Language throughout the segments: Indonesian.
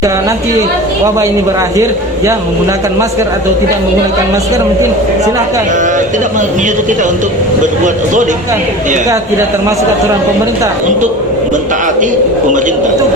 Jika nanti wabah ini berakhir, ya menggunakan masker atau tidak menggunakan masker, mungkin silahkan. Tidak menyuruh kita untuk berbuat zalim. Jika tidak termasuk aturan pemerintah, Untuk mentaati pemerintah. untuk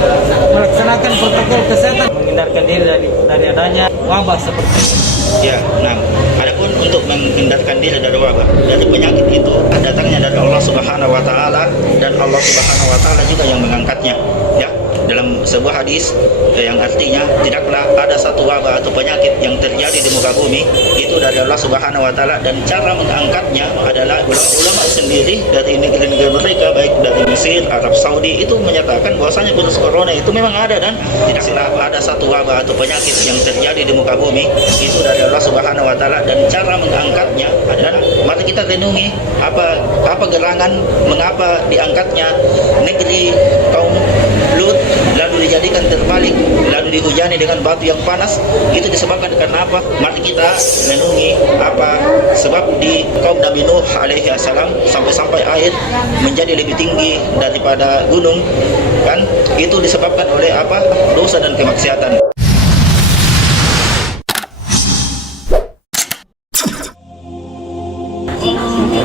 melaksanakan protokol kesehatan, menghindarkan diri dari adanya wabah seperti ini. Ya, nah, adapun untuk menghindarkan diri dari wabah, dari penyakit itu datangnya dari Allah Subhanahu wa taala, dan Allah Subhanahu wa taala juga yang mengangkatnya. Ya, dalam sebuah hadis yang artinya tidaklah ada satu wabah atau penyakit yang terjadi di muka bumi itu dari Allah Subhanahu wa taala, dan cara mengangkatnya adalah ulama sendiri dari negeri-negeri mereka, baik dari Mesir, Arab Saudi, itu menyatakan bahwasanya virus corona itu memang ada, dan tidaklah ada satu wabah atau penyakit yang terjadi di muka bumi itu dari Allah Subhanahu wa taala, dan cara mengangkatnya adalah mari kita renungi apa gerangan mengapa diangkatnya negeri kaum Lut lalu dijadikan terbalik, lalu dihujani dengan batu yang panas. Itu disebabkan karena apa? Mari kita renungi apa sebab di kaum Nabi Nuh alaihi salam sampai air menjadi lebih tinggi daripada gunung, kan? Itu disebabkan oleh apa? Dosa dan kemaksiatan.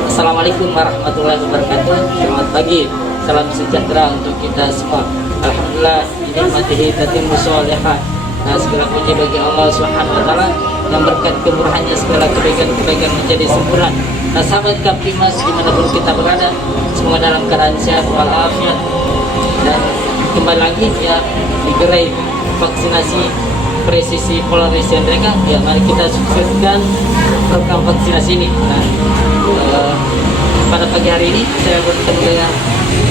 Assalamualaikum warahmatullahi wabarakatuh. Selamat pagi, salam sejahtera untuk kita semua. Alhamdulillah, nikmatihi tatimmu sholihah. Nah, segala puji bagi Allah Subhanahu wa taala yang berkat kemurahannya segala kebaikan-kebaikan menjadi sempurna. Nah, sahabat Kaptimas dimanapun kita berada, semoga dalam keadaan sehat walafiat, dan kembali lagi ya di gerai vaksinasi presisi polarisasi mereka. Ya, mari kita sukseskan program vaksinasi ini. Nah, pada pagi hari ini saya bertemu dengan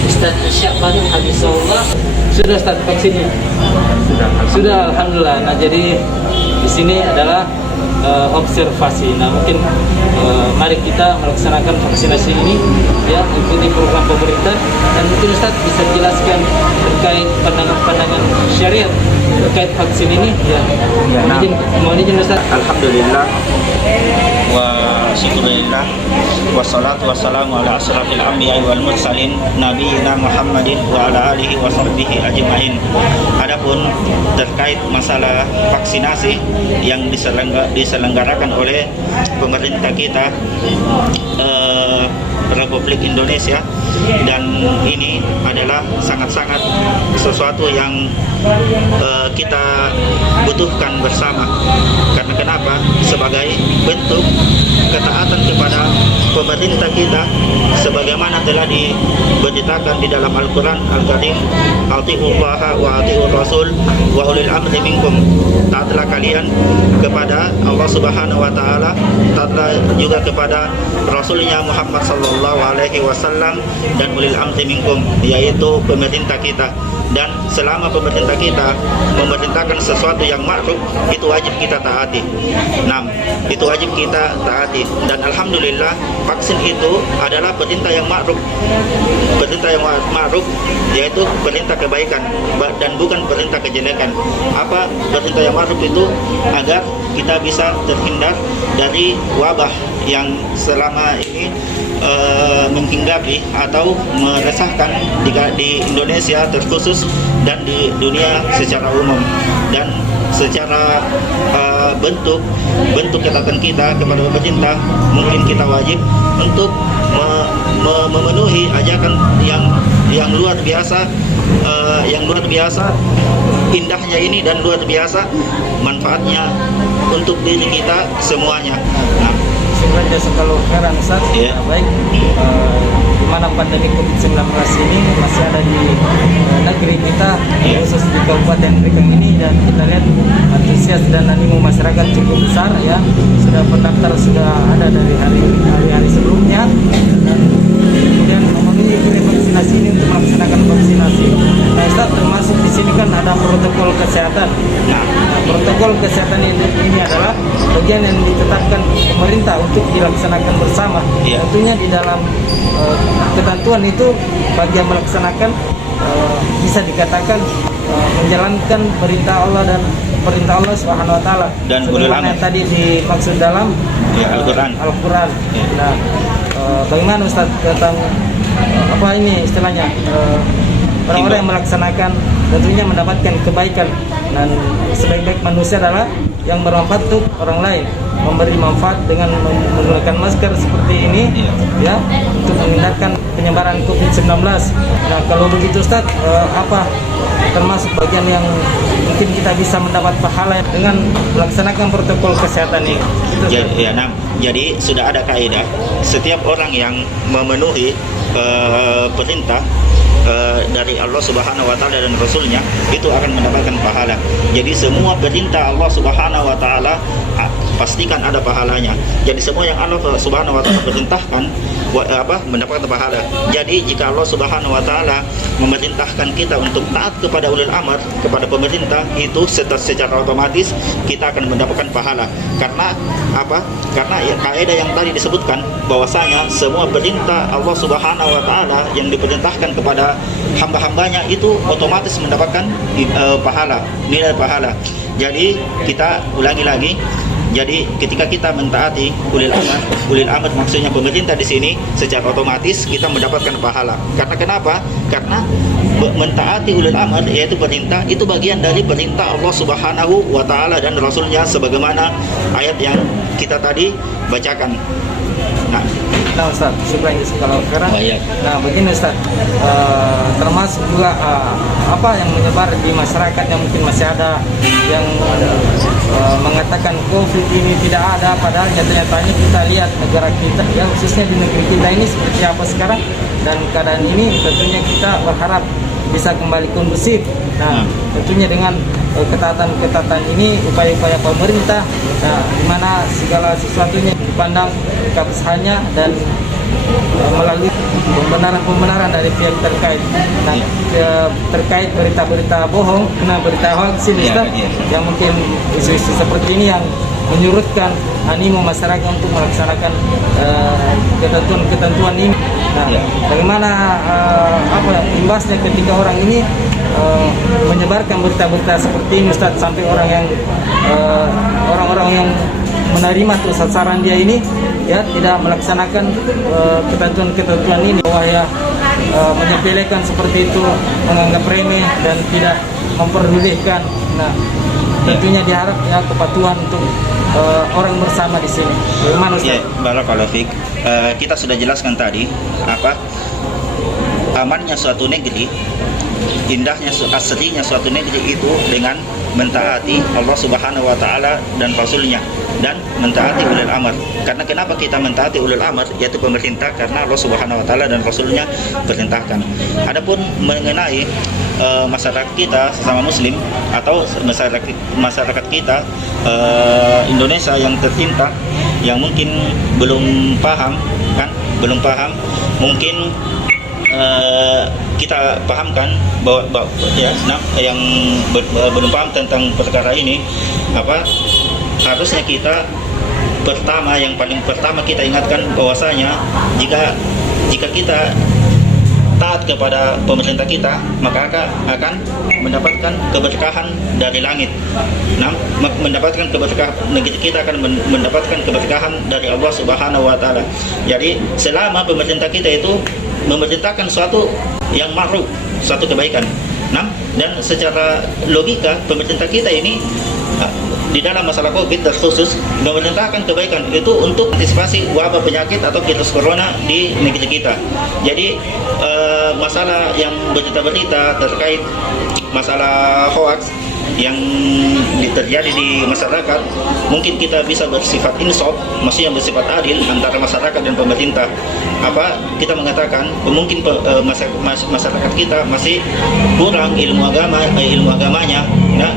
Ustaz Syakbaru Habibullah. Sudah start vaksinnya? Sudah, alhamdulillah. Nah, jadi di sini adalah observasi. Nah, mungkin mari kita melaksanakan vaksinasi ini ya, mengikuti program pemerintah, dan mungkin Ustaz bisa jelaskan terkait pandangan syariat terkait vaksin ini ya. Mohon izin Ustaz. Alhamdulillah wa syukurillah wassalatu wassalamu ala asrafil anbiya wal mursalin nabiyina Muhammadin wa ala alihi wa sahbihi ajma'in. Adapun terkait masalah vaksinasi yang diselenggarakan oleh pemerintah kita Republik Indonesia, dan ini adalah sangat-sangat sesuatu yang kita butuhkan bersama. Karena kenapa? Sebagai bentuk ketaatan kepada pemerintah kita sebagaimana telah diberitakan di dalam Al-Quran Al-Karim, atiullaha wa atiur rasul wa ulil amri minkum. Taatlah kalian kepada Allah Subhanahu wa taala, taatlah juga kepada Rasulnya Muhammad sallallahu alaihi wasallam, dan ulil amri minkum, yaitu pemerintah kita. Dan selama pemerintah kita memerintahkan sesuatu yang ma'ruf, itu wajib kita taati. Nah, itu wajib kita taati. Dan alhamdulillah, vaksin itu adalah perintah yang ma'ruf. Perintah yang ma'ruf yaitu perintah kebaikan dan bukan perintah kejelekan. Apa perintah yang ma'ruf itu? Agar kita bisa terhindar dari wabah yang selama ini menghinggapi atau meresahkan di Indonesia terkhusus, dan di dunia secara umum. Dan secara bentuk ketaatan kita kepada pemerintah, mungkin kita wajib untuk memenuhi ajakan yang luar biasa, indahnya ini, dan luar biasa manfaatnya untuk diri kita semuanya. Nah, Sebenarnya kalau sekarang Ustaz, baik di mana pandemi COVID-19 ini masih ada di negeri kita, khusus di Kabupaten Rikang ini, dan kita lihat antusias dan animo masyarakat cukup besar ya. Sudah pendaftar sudah ada dari hari-hari sebelumnya, dan kemudian memenuhi vaksinasi ini untuk melaksanakan vaksinasi. Nah, Ustaz, termasuk di sini kan ada protokol kesehatan. Nah, protokol kesehatan ini adalah bagian yang ditetapkan pemerintah untuk dilaksanakan bersama. Tentunya di dalam ketentuan itu bagi yang melaksanakan bisa dikatakan menjalankan perintah Allah dan perintah Allah Subhanahu wa taala. Dan sebagaimana yang tadi dimaksud dalam Al-Qur'an. Nah, bagaimana Ustaz tentang apa ini istilahnya orang-orang yang melaksanakan tentunya mendapatkan kebaikan, dan sebaik-baik manusia adalah yang bermanfaat untuk orang lain, memberi manfaat dengan menggunakan masker seperti ini, ya, untuk menghindarkan penyebaran COVID-19. Nah, kalau begitu Ustaz, apa termasuk bagian yang mungkin kita bisa mendapat pahala dengan melaksanakan protokol kesehatan ini? Jadi sudah ada kaidah, setiap orang yang memenuhi perintah dari Allah Subhanahu wa taala dan Rasulnya itu akan mendapatkan pahala. Jadi semua perintah Allah Subhanahu wa taala pastikan ada pahalanya. Jadi semua yang Allah Subhanahu wa taala perintahkan mendapatkan pahala. Jadi jika Allah Subhanahu wa taala memerintahkan kita untuk taat kepada ulil amr, kepada pemerintah, itu secara otomatis kita akan mendapatkan pahala. Karena apa? Karena kaidah yang tadi disebutkan bahwasanya semua perintah Allah Subhanahu wa taala yang diperintahkan kepada hamba-hambanya itu otomatis mendapatkan pahala, nilai pahala. Jadi kita ulangi lagi. Jadi ketika kita mentaati ulil amr maksudnya pemerintah di sini, secara otomatis kita mendapatkan pahala. Karena kenapa? Karena mentaati ulil amr, yaitu perintah, itu bagian dari perintah Allah Subhanahu wa taala dan Rasulnya, sebagaimana ayat yang kita tadi bacakan. Nah Ustaz, sebenarnya kalau sekarang, nah begini Ustaz, termasuk juga apa yang menyebar di masyarakat yang mungkin masih ada yang mengatakan COVID ini tidak ada, padahal nyata-nyatanya kita lihat negara kita, ya khususnya di negeri kita ini seperti apa sekarang, dan keadaan ini tentunya kita berharap bisa kembali kondusif. Nah, tentunya dengan ketatan ini, upaya-upaya pemerintah, nah, di mana segala sesuatunya dipandang keabsahannya dan melalui pembenaran dari pihak terkait. Nah, terkait berita-berita bohong, berita hoax ini, yang mungkin isu-isu seperti ini yang menyurutkan animo masyarakat untuk melaksanakan ketentuan-ketentuan ini. Nah, bagaimana imbasnya ketika orang ini menyebarkan berita-berita seperti ini Ustaz, sampai orang-orang yang menerima tuh sasaran dia ini, ya, tidak melaksanakan ketentuan-ketentuan ini, bahwa ya menyepelekan seperti itu, menganggap remeh dan tidak memperdulikan. Nah, tentunya diharap ya kepatuhan untuk orang bersama di sini. Bagaimana Ustaz? Barakallahu fiik. Kita sudah jelaskan tadi amannya suatu negeri, indahnya aslinya suatu negeri itu dengan mentaati Allah Subhanahu wa taala dan Rasulnya, dan mentaati ulil amr. Karena kenapa kita mentaati ulil amr, yaitu pemerintah, karena Allah Subhanahu wa taala dan Rasulnya perintahkan. Adapun mengenai masyarakat kita sesama muslim atau masyarakat kita Indonesia yang tercinta, yang mungkin belum paham, mungkin kita pahamkan bahwa yang belum paham tentang perkara ini, harusnya kita yang paling pertama kita ingatkan bahwasanya jika kita taat kepada pemerintah kita, maka akan mendapatkan keberkahan dari langit. Mendapatkan keberkahan, negeri kita akan mendapatkan keberkahan dari Allah Subhanahu wa taala. Jadi selama pemerintah kita itu memerintahkan suatu yang ma'ruf, suatu kebaikan. Dan secara logika pemerintah kita ini di dalam masalah COVID terkhusus memerintahkan kebaikan itu untuk antisipasi wabah penyakit atau virus corona di negeri kita. Jadi masalah yang berita-berita terkait masalah hoax yang terjadi di masyarakat, mungkin kita bisa bersifat insaf, maksudnya bersifat adil antara masyarakat dan pemerintah. Kita mengatakan mungkin masyarakat kita masih kurang ilmu agamanya,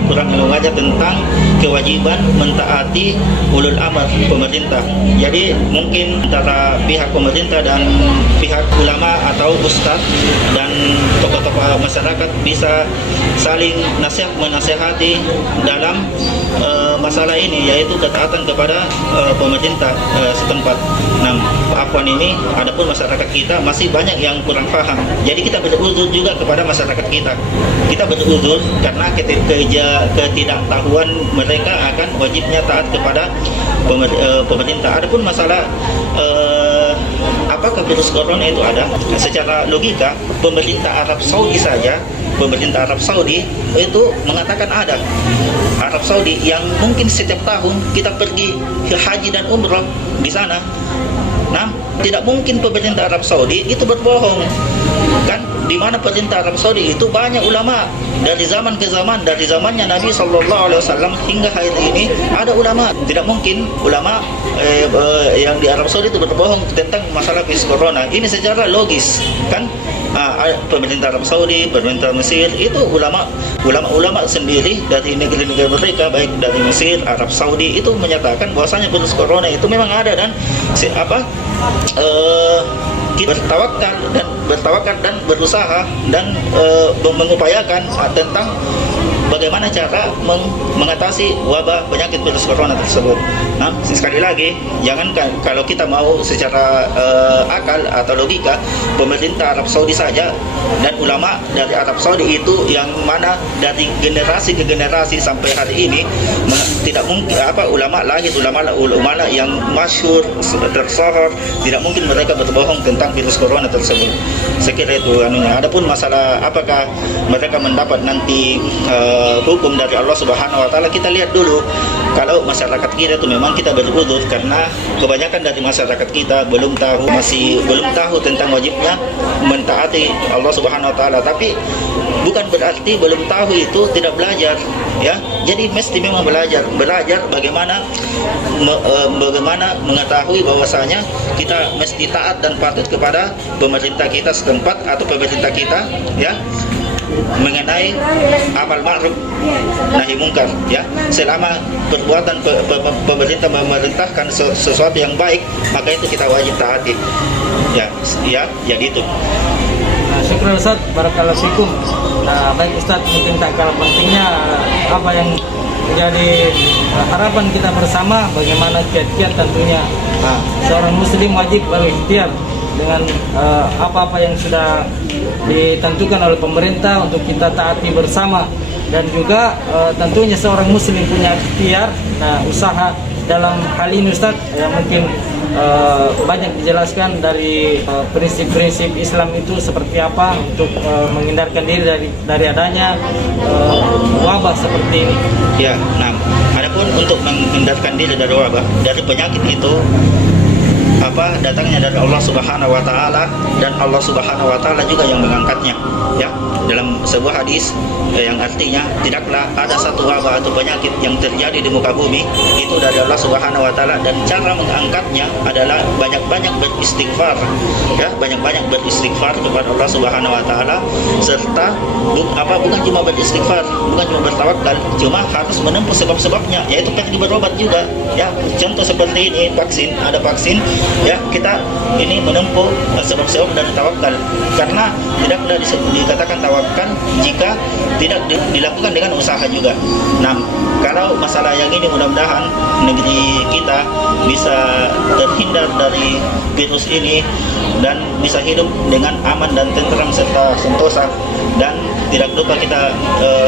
kurang ilmu aja tentang kewajiban mentaati ulul amr pemerintah. Jadi mungkin antara pihak pemerintah dan pihak ulama atau ustadz dan tokoh-tokoh masyarakat bisa saling menasihati dalam masalah ini, yaitu ketaatan kepada pemerintah setempat. Ini adapun masyarakat kita masih banyak yang kurang paham. Jadi kita beruzur juga kepada masyarakat kita. Kita beruzur karena ketidaktahuan mereka akan wajibnya taat kepada pemerintah. Adapun masalah apakah virus corona itu ada? Secara logika, pemerintah Arab Saudi saja, pemerintah Arab Saudi itu mengatakan ada. Arab Saudi yang mungkin setiap tahun kita pergi ke haji dan umrah di sana. Nah, tidak mungkin pemerintah Arab Saudi itu berbohong, kan? Di mana pemerintah Arab Saudi itu banyak ulama dari zaman ke zaman, dari zamannya Nabi SAW hingga hari ini ada ulama. Tidak mungkin ulama yang di Arab Saudi itu berbohong tentang masalah virus corona. Ini secara logis, kan? Pemerintah Arab Saudi, pemerintah Mesir itu ulama sendiri dari negeri-negeri mereka, baik dari Mesir, Arab Saudi, itu menyatakan bahwasanya virus corona itu memang ada dan kita bertawakal dan berusaha dan mengupayakan tentang bagaimana cara mengatasi wabah penyakit virus corona tersebut. Nah, sekali lagi, jangan kalau kita mau secara akal atau logika, pemerintah Arab Saudi saja dan ulama dari Arab Saudi itu yang mana dari generasi ke generasi sampai hari ini tidak mungkin ulama yang masyhur tersohor, tidak mungkin mereka berbohong tentang virus corona tersebut. Sekira itu anunya. Adapun masalah apakah mereka mendapat nanti hukum dari Allah Subhanahu wa taala, kita lihat dulu. Kalau masyarakat kita itu memang kita beruzur karena kebanyakan dari masyarakat kita belum tahu tentang wajibnya mentaati Allah Subhanahu wa taala. Tapi bukan berarti belum tahu itu tidak belajar, ya. Jadi mesti memang belajar bagaimana mengetahui bahwasanya kita mesti taat dan patuh kepada pemerintah kita setempat atau pemerintah kita, ya, mengenai amal ma'ruf nahi mungkar, ya. Selama perbuatan pemerintah memerintahkan sesuatu yang baik, maka itu kita wajib taati, ya, jadi itu. Syukur Ustaz, barakallahu fikum. Baik Ustaz, mungkin tak kalah pentingnya apa yang menjadi harapan kita bersama, bagaimana kiat-kiat tentunya seorang muslim wajib berikhtiar dengan apa-apa yang sudah ditentukan oleh pemerintah untuk kita taati bersama, dan juga tentunya seorang muslim punya ikhtiar, usaha dalam hal ini Ustaz, yang mungkin banyak dijelaskan dari prinsip-prinsip Islam itu seperti apa untuk menghindarkan diri dari adanya wabah seperti ini. Ya, nah, adapun untuk menghindarkan diri dari wabah, dari penyakit itu datangnya dari Allah Subhanahu wa taala, dan Allah Subhanahu wa taala juga yang mengangkatnya, ya. Dalam sebuah hadis yang artinya tidaklah ada satu wabah atau penyakit yang terjadi di muka bumi itu dari Allah Subhanahu wa taala, dan cara mengangkatnya adalah banyak-banyak beristighfar, ya, banyak-banyak beristighfar kepada Allah Subhanahu wa taala, serta bukan cuma beristighfar, bukan cuma bertawakal, cuma harus menempuh sebab-sebabnya, yaitu pergi berobat juga, ya. Contoh seperti ini, ada vaksin, ya, kita ini menempuh sebab-sebab dari tawakal, karena tidaklah dikatakan tawakal jika tidak dilakukan dengan usaha juga. Nah, kalau masalah yang ini mudah-mudahan negeri kita bisa terhindar dari virus ini dan bisa hidup dengan aman dan tentram serta sentosa. Dan tidak lupa kita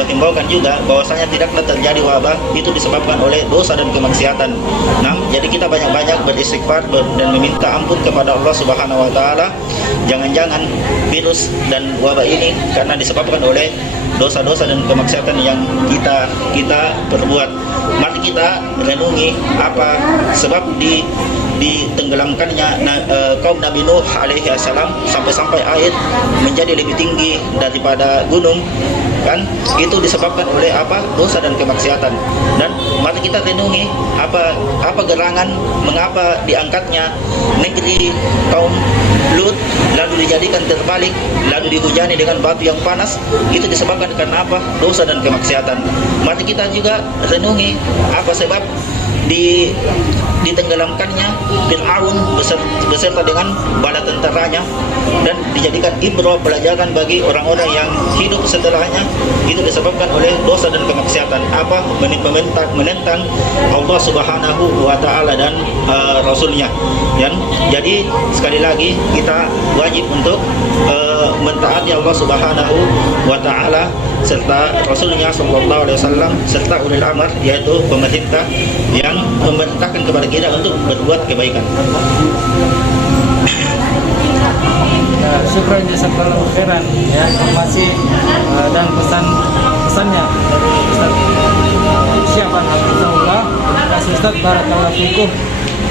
himbaukan juga bahwasanya tidaklah terjadi wabah itu disebabkan oleh dosa dan kemaksiatan. Nah, jadi kita banyak-banyak beristighfar dan meminta ampun kepada Allah Subhanahu wa taala. Jangan-jangan virus dan wabah ini karena disebabkan oleh dosa-dosa dan kemaksiatan yang kita perbuat. Mari kita renungi apa sebab ditenggelamkannya kaum Nabi Nuh alaihi salam sampai air menjadi lebih tinggi daripada gunung, kan? Itu disebabkan oleh dosa dan kemaksiatan. Dan mari kita renungi apa gerangan mengapa diangkatnya negeri kaum Lut lalu dijadikan terbalik, lalu dihujani dengan batu yang panas. Itu disebabkan karena dosa dan kemaksiatan. Mari kita juga renungi apa sebab ditenggelamkannya Fir'aun beserta dengan bala tentaranya, dan dijadikan ibrah pelajaran bagi orang-orang yang hidup setelahnya. Itu disebabkan oleh dosa dan kemaksiatan, menentang Allah Subhanahu wa taala dan Rasulnya, ya. Jadi sekali lagi kita wajib untuk mentaati Allah Subhanahu wa taala serta Rasulnya sallallahu alaihi wasallam serta ulil amr, yaitu pemerintah yang memerintahkan kepada kita untuk berbuat kebaikan. Syukran jazakallahu khairan ya, informasi dan pesannya dari Ustaz Syahban Hafizahullah. Terima kasih Ustaz, barakallahu fikum.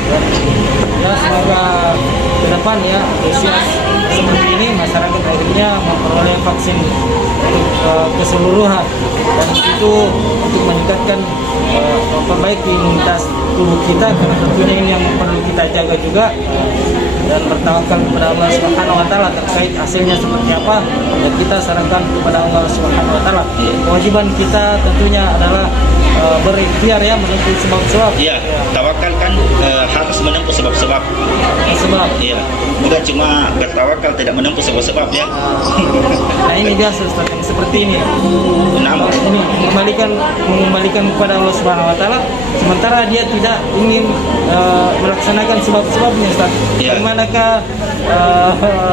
Dan ya semoga ke depan ya antusias seperti ini masyarakat akhirnya memperoleh vaksin untuk keseluruhan, dan itu untuk meningkatkan memperbaiki imunitas tubuh kita, karena tentunya ini yang perlu kita jaga juga, dan bertawakal kepada Allah Subhanahu wa taala terkait hasilnya seperti apa, dan kita sarankan kepada Allah Subhanahu wa taala. Kewajiban kita tentunya adalah berikhtiar ya, menempuh sebab-sebab. Iya, tawakal kan harus menempuh sebab-sebab. Sebab Iya, bukan cuma bertawakal tidak menempuh sebab-sebab ya. nah ini biasa Ustaz, yang seperti ini. Namun Ini mengembalikan kepada Allah Subhanahu wa taala, sementara dia tidak ingin melaksanakan sebab-sebabnya Ustaz. Iya. Bagaimanakah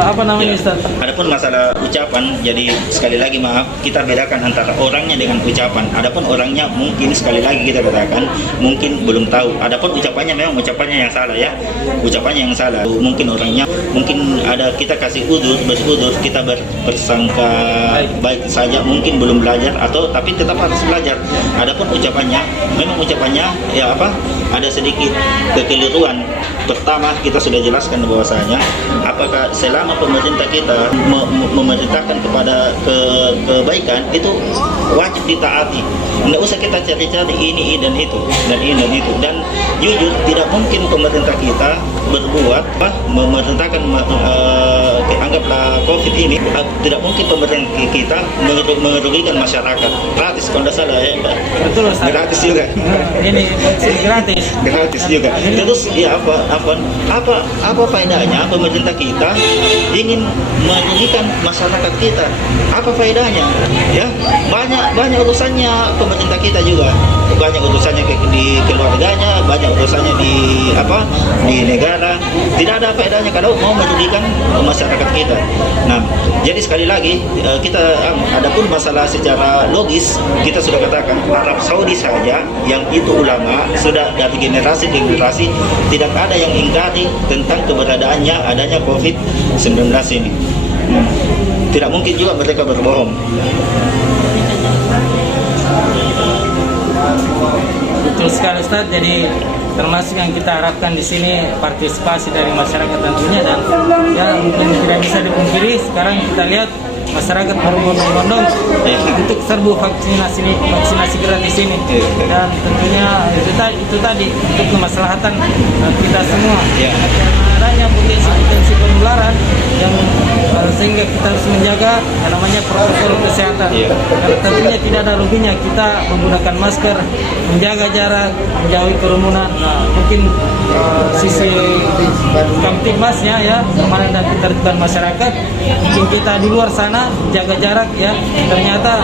apa namanya Ustaz? Adapun masalah ucapan, jadi sekali lagi maaf, kita bedakan antara orangnya dengan ucapan. Adapun orangnya mungkin sekali lagi kita bedakan, mungkin belum tahu. Adapun ucapannya memang ucapannya yang salah ya, ucapannya yang salah. Mungkin orangnya, mungkin ada kita kasih berudur, kita bersangka baik saja, mungkin belum belajar atau tapi tetap harus belajar. Adapun ucapannya, memang ucapannya ya apa? Ada sedikit kekeliruan. Pertama, kita sudah jelaskan bahwasanya apakah selama pemerintah kita memerintahkan kepada kebaikan itu wajib ditaati. Nggak usah kita cari-cari ini dan itu dan ini dan itu. Dan jujur tidak mungkin pemerintah kita berbuat memerintahkan anggaplah COVID ini, tidak mungkin pemerintah kita merugikan masyarakat. Gratis kalau tidak salah ya. Betul Ustaz. Gratis juga. Ini gratis. Gratis juga. Terus ya apa faedahnya pemerintah kita ingin merugikan masyarakat kita? Apa faedahnya? Ya, banyak urusannya pemerintah kita juga. Banyak urusannya di keluarganya, banyak urusannya di negara. Tidak ada faedahnya kalau mau merugikan masyarakat kita. Nah, jadi sekali lagi kita adapun masalah secara logis, kita sudah katakan Arab Saudi saja yang itu ulama sudah dari generasi ke generasi tidak ada yang ingkari tentang keberadaannya adanya COVID-19 ini. Tidak mungkin juga mereka berbohong. Betul sekali Ustaz. Jadi termasuk yang kita harapkan di sini partisipasi dari masyarakat tentunya, dan ya mungkin tidak bisa dipungkiri sekarang kita lihat masyarakat berbondong-bondong untuk serbu vaksinasi gratis ini, dan tentunya itu tadi untuk kemaslahatan kita semua. Karena adanya potensi penularan yang sehingga kita harus menjaga yang namanya protokol kesehatan. Dan tentunya tidak ada ruginya kita menggunakan masker, menjaga jarak, menjauhi kerumunan. Nah, mungkin sisi Kamtibmasnya ya, kemarin dan ketertiban masyarakat, mungkin kita di luar sana jaga jarak ya. Ternyata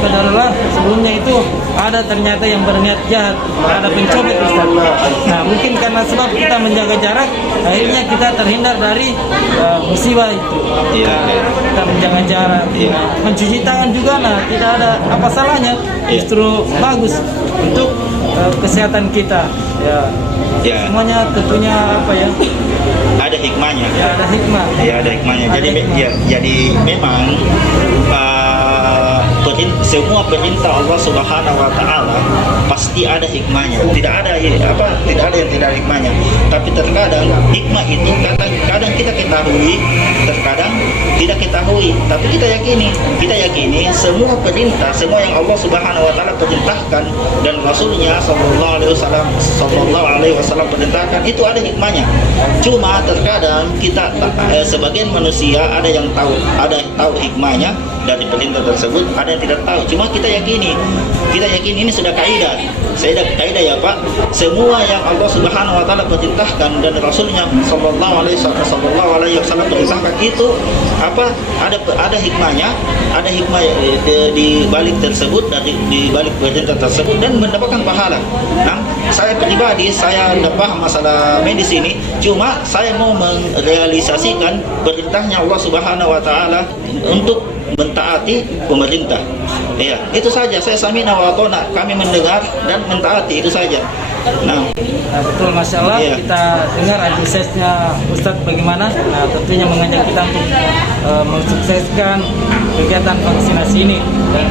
adalah sebelumnya itu ada ternyata yang berniat jahat, ada pencopet Ustaz. Nah, mungkin karena sebab kita menjaga jarak, akhirnya kita terhindar dari musibah itu. Kita menjaga jarak, mencuci tangan juga, nah tidak ada apa salahnya, justru bagus untuk kesehatan kita. Semuanya tentunya apa ya? Ada hikmahnya. Ada hikmah. Ada hikmahnya. Jadi memang semua perintah Allah Subhanahu wa taala pasti ada hikmahnya. Tidak ada yang tidak ada hikmahnya. Tapi terkadang hikmah itu kadang kita ketahui, terkadang tidak ketahui. Tapi kita yakini semua perintah, semua yang Allah Subhanahu wa taala perintahkan dan Rasulnya sallallahu alaihi wasallam perintahkan itu ada hikmahnya. Cuma terkadang kita sebagian manusia ada yang tahu hikmahnya dari perintah tersebut, ada yang tidak tahu. Cuma kita yakini ini sudah kaidah ya Pak. Semua yang Allah Subhanahu wa taala perintahkan dan Rasulnya sallallahu alaihi wasallam perintahkan itu ada hikmahnya, ada hikmah di balik tersebut, di balik perintah tersebut, dan mendapatkan pahala. Nah, saya pribadi saya tidak paham masalah medis ini, cuma saya mau merealisasikan perintahnya Allah Subhanahu wa taala untuk mentaati pemerintah. Itu saja. Saya samina wa atona, kami mendengar dan mentaati, itu saja. Nah, Nah, betul, Masya Allah, Iya. kita dengar antusiasnya Ustadz bagaimana. Nah, tentunya mengajak kita untuk mensukseskan kegiatan vaksinasi ini. Dan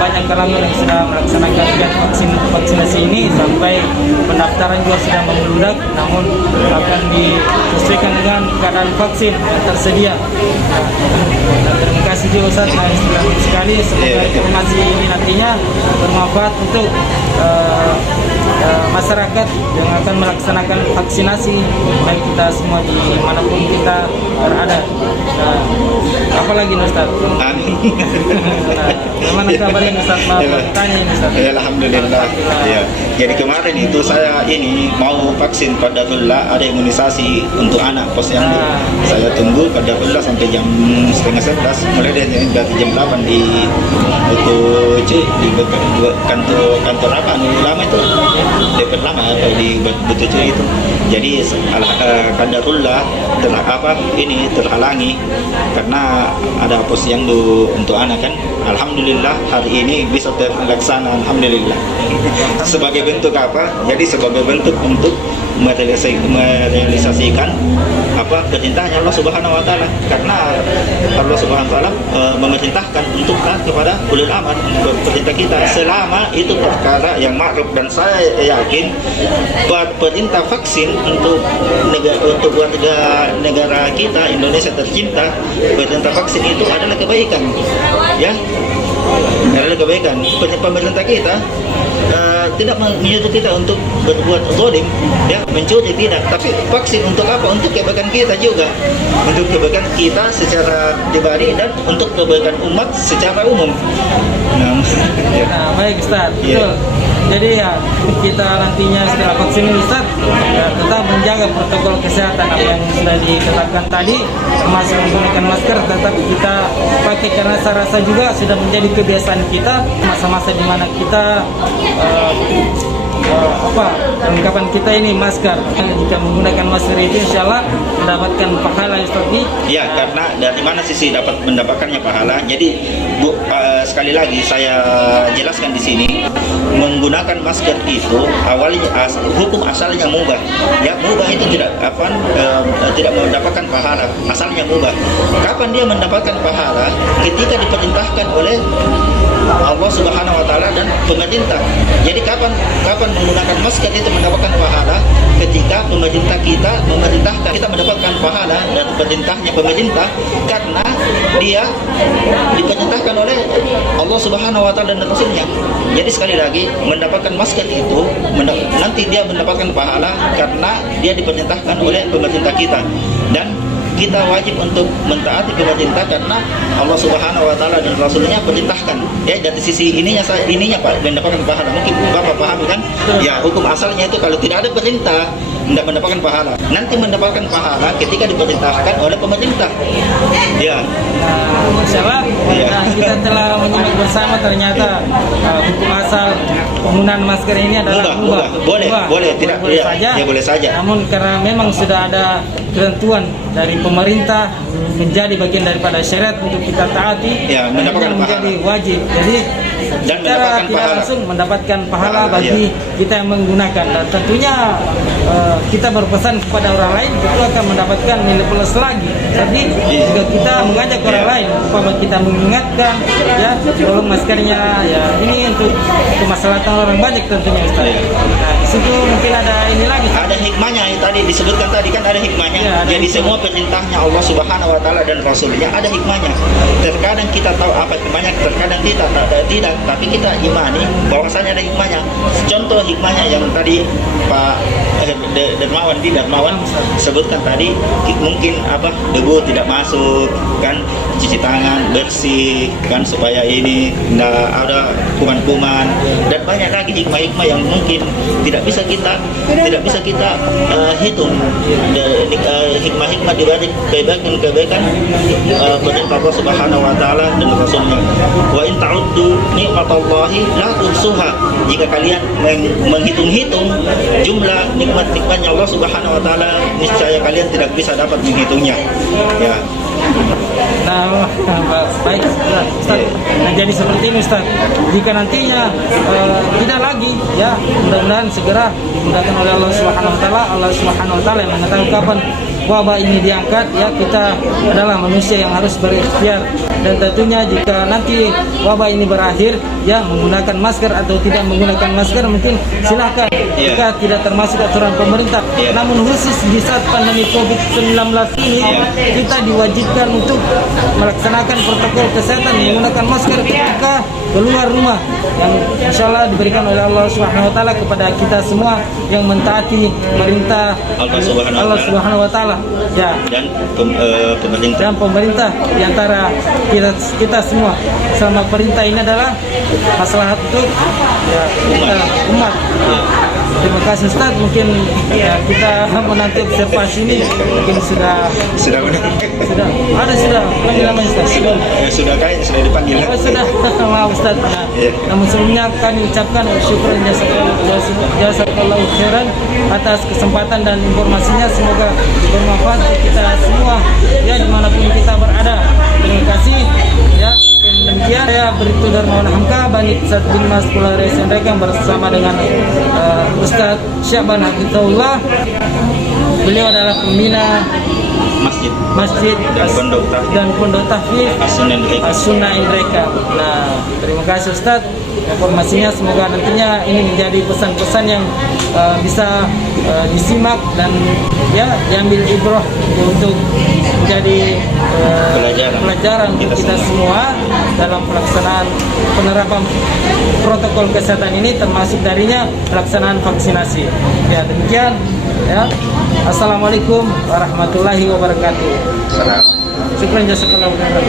banyak kalangan yang sudah melaksanakan kegiatan vaksinasi ini, sampai pendaftaran juga sudah membludak, namun akan disesuaikan dengan keadaan vaksin yang tersedia. Nah, terima kasih juga Ustadz, nah, inspiratif sekali. Semoga informasi ini nantinya bermanfaat untuk masyarakat yang akan melaksanakan vaksinasi, baik kita semua di manapun kita berada. Nah, apalagi Ustaz? amin. Nah, bagaimana kabarnya Ustaz? Maaf bertanya ini Ustaz. Ya, alhamdulillah. Ya. Jadi kemarin itu saya ini mau vaksin Qadarullah, ada imunisasi untuk anak posyandu. Saya tunggu Qadarullah sampai jam setengah 11, mulai dari jam 8 di kantor apa lama itu, DPR lama atau di Butucu itu. Jadi Qadarullah terhalangi karena ada posyandu untuk anak kan. Alhamdulillah hari ini bisa terlaksana, alhamdulillah. Sebagai bentuk apa? Jadi sebagai bentuk untuk merealisasikan apa perintahnya Allah Subhanahu wa taala, karena Allah Subhanahu wa taala memerintahkan untuk taat kepada ulil amr. Perintah kita selama itu perkara yang ma'ruf, dan saya yakin perintah vaksin untuk warga negara kita Indonesia tercinta, perintah vaksin itu adalah kebaikan, ya, adalah kebaikan. Pemerintah kita tidak menyuruh kita untuk berbuat zalim, ya, mencuri, tidak. Tapi vaksin untuk apa? Untuk kebaikan kita juga, untuk kebaikan kita secara pribadi dan untuk kebaikan umat secara umum. Nah, ya. Nah, baik Ustaz, Iya. betul. Jadi ya, kita nantinya setelah vaksin ini Ustaz, ya, tetap menjaga protokol kesehatan apa yang sudah dikatakan tadi, termasuk menggunakan masker tetap kita pakai, karena saya rasa juga sudah menjadi kebiasaan kita masa-masa di mana kita perlengkapan kita ini masker. Jika menggunakan masker itu insya Allah mendapatkan pahala Ustaz. Ya, karena dari mana sisi mendapatkannya pahala. Jadi sekali lagi saya jelaskan di sini, menggunakan masker itu awalnya hukum asalnya mubah. Ya, mubah itu tidak mendapatkan pahala, asalnya mubah. Kapan dia mendapatkan pahala? Ketika diperintahkan oleh Allah Subhanahu wa taala dan pemerintah. Jadi kapan menggunakan masker itu mendapatkan pahala? Ketika pemerintah kita memerintahkan, kita mendapatkan pahala dari perintahnya pemerintah, karena dia diperintahkan oleh Allah Subhanahu wa taala dan Rasulnya. Jadi sekali lagi, mendapatkan masker itu nanti dia mendapatkan pahala karena dia diperintahkan oleh pemerintah kita, dan kita wajib untuk mentaati pemerintah karena Allah Subhanahu wa taala dan Rasulnya perintahkan. Ya, dari sisi ininya Pak mendapatkan pahala. Mungkin Bapak paham kan? Ya, hukum asalnya itu kalau tidak ada perintah tidak mendapatkan pahala. Nanti mendapatkan pahala ketika diperintahkan oleh pemerintah. Ya. Nah, Masya Allah, Iya. nah, kita telah menyimak bersama ternyata hukum asal penggunaan masker ini adalah Mubah. Boleh, tidak, boleh iya, saja. ya, boleh saja. Namun karena memang sudah ada ketentuan dari pemerintah menjadi bagian daripada syariat untuk kita taati, Ya, mendapatkan menjadi pahala. wajib. Jadi Dan secara mendapatkan tidak pahala. langsung mendapatkan pahala Pahala, bagi iya. kita yang menggunakan, dan tentunya kita berpesan kepada orang lain itu akan mendapatkan nilai plus lagi. Jadi jika kita mengajak orang lain, umpama kita mengingatkan, ya, tolong maskernya, ya, ini untuk kemaslahatan orang banyak tentunya Ustaz. Nah, di situ mungkin ada ini lagi. Ada hikmahnya yang tadi disebutkan tadi kan, ada hikmahnya. Ya, ada Jadi hikmah. semua perintahnya Allah Subhanahu wa taala dan Rasulnya ada hikmahnya. Terkadang kita tahu apa hikmahnya, terkadang kita tidak, tapi kita imani bahwasanya ada hikmahnya. Contoh hikmahnya yang tadi Pak Darmawan sebutkan tadi, mungkin debu tidak masuk kan, cuci tangan bersih kan, supaya ini tidak ada kuman-kuman, dan banyak lagi hikmah-hikmah yang mungkin tidak bisa kita hitung. Hikmah-hikmah di balik kebaikan perintah Allah Subhanahu wa taala dan Rasulnya. Wa in ta'uddu ni'matallahi la tuhsuha. Jika kalian menghitung-hitung jumlah nikmat-nikmatnya Allah Subhanahu wa taala, niscaya kalian tidak bisa dapat menghitungnya. Ya. Nah, baik Ustaz. Nah, jadi seperti ini Ustaz. Jika nantinya tidak lagi ya mudah-mudahan segera dimudahkan oleh Allah Subhanahu wa taala. Allah Subhanahu wa taala yang mengetahui kapan wabah ini diangkat, ya kita adalah manusia yang harus berikhtiar, dan tentunya jika nanti wabah ini berakhir, ya menggunakan masker atau tidak menggunakan masker mungkin silakan, jika tidak termasuk aturan pemerintah. Namun khusus di saat pandemi COVID-19 ini, kita diwajibkan untuk melaksanakan protokol kesehatan menggunakan masker ketika keluar rumah, yang insya Allah diberikan oleh Allah Subhanahu wa taala kepada kita semua yang mentaati perintah Allah Subhanahu wa taala, ya, dan pemerintah di antara kita semua. Selama perintah ini adalah masalah untuk ya, umat. Terima kasih Ustaz, mungkin ya, kita menanti observasi ini mungkin sudah panggil namanya Ustaz. Sudah dipanggil. Oh sudah, maaf Ustaz. Nah, namun sebelumnya kami ucapkan syukur jazakallahu khairan atas kesempatan dan informasinya, semoga bermanfaat untuk kita semua ya dimanapun kita berada. Terima kasih ya. Demikian saya Brigjen Maulana Hamka Bani Sat bin Mas Pulau Resendrekang bersama dengan Ustaz Syaban Hafizahullah. Beliau adalah pembina masjid dan pondok tahfiz As-Sunnah Indreka. Nah, terima kasih Ustaz informasinya, semoga nantinya ini menjadi pesan-pesan yang bisa disimak dan ya diambil ibrah untuk menjadi pelajaran untuk kita semua dalam pelaksanaan penerapan protokol kesehatan ini, termasuk darinya pelaksanaan vaksinasi. Ya demikian ya. Assalamualaikum warahmatullahi wabarakatuh. Salam. Syukran jazakallahu khairan.